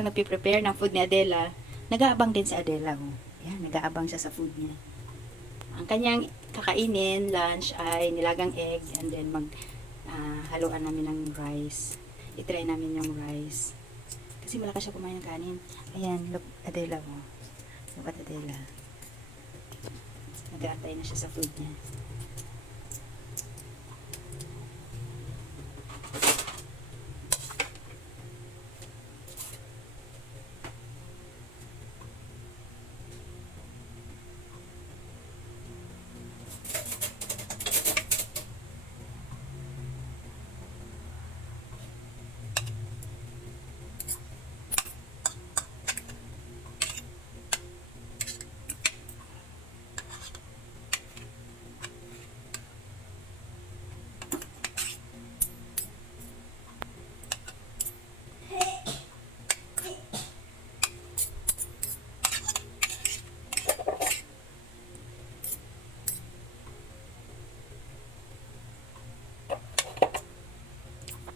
habang nagpiprepare ng food ni Adela, nag-aabang din si Adela. Oh. Yan, nag-aabang siya sa food niya. Ang kanyang kakainin, lunch, ay nilagang egg, and then haluan namin ng rice. I-try namin yung rice. Kasi malakas siya kumain ng kanin. Ayan, look, Adela mo. Look at Adela. Nag-aantay na siya sa food niya.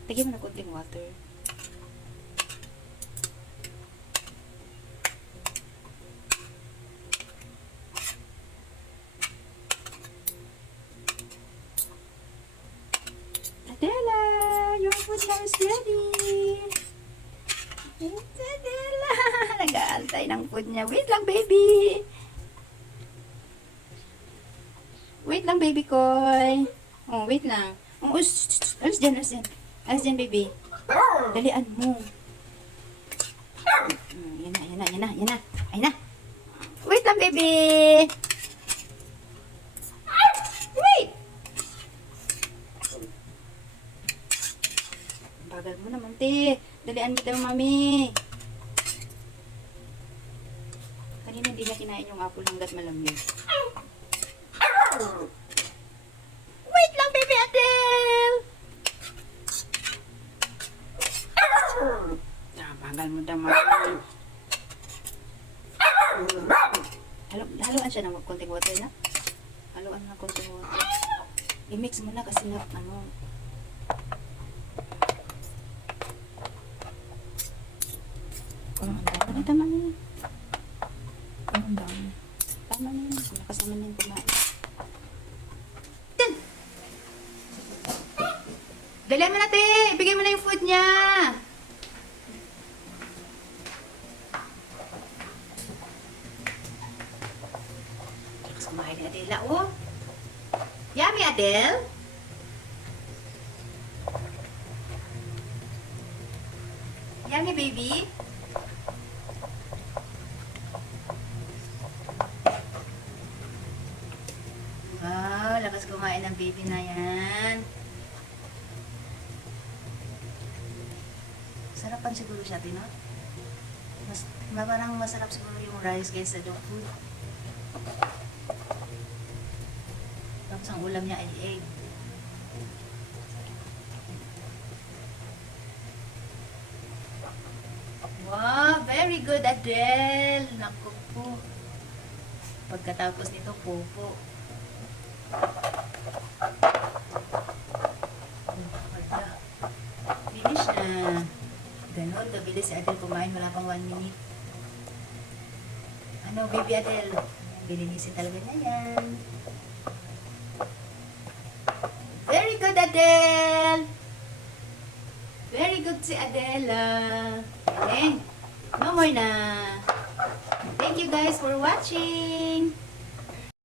Lagyan mo na konting water. Adela, your food now is ready. It's Adela. Nag-aantay ng food niya. Wait lang, baby. Wait lang, baby koy. Oh, wait lang. Oh, alis dyan, alis dyan. Alis dyan, baby. Dalian mo. Yan na, yan na, yan na, yan na. Ay na. Wait lang, baby. Wait. Bagal mo naman, te. Dalian mo daw, mami. Kanina hindi niya kinain yung apple hanggat malamig. Wait lang, baby Adele. Bagal mo daw, mami. Haluan siya ng konting water na. Haluan ng konting water. I-mix mo na kasi na, ano. Tama na yun. Tama na yun. Nakasama na yung kumain. Dalihan mo na, te. Ibigay mo na yung food niya. Lakas kumain ni Adela, oh. Yummy, Adele. Yummy, baby. Wow, lakas kumain ng baby na yan. Sarapan siguro siya, Tino. Parang masarap siguro yung rice kaysa dog food. Tapos ang ulam niya ay egg. Wow, very good, Adele. Naku po. Pagkatapos nito, popo. Finish na. Ganon, kabilis si Adele kumain. Wala pang 1 minute. Ano, baby Adele? Bilinisin talaga niya yan. Very good, Adele! Very good si Adela. Okay. No more na. Thank you guys for watching.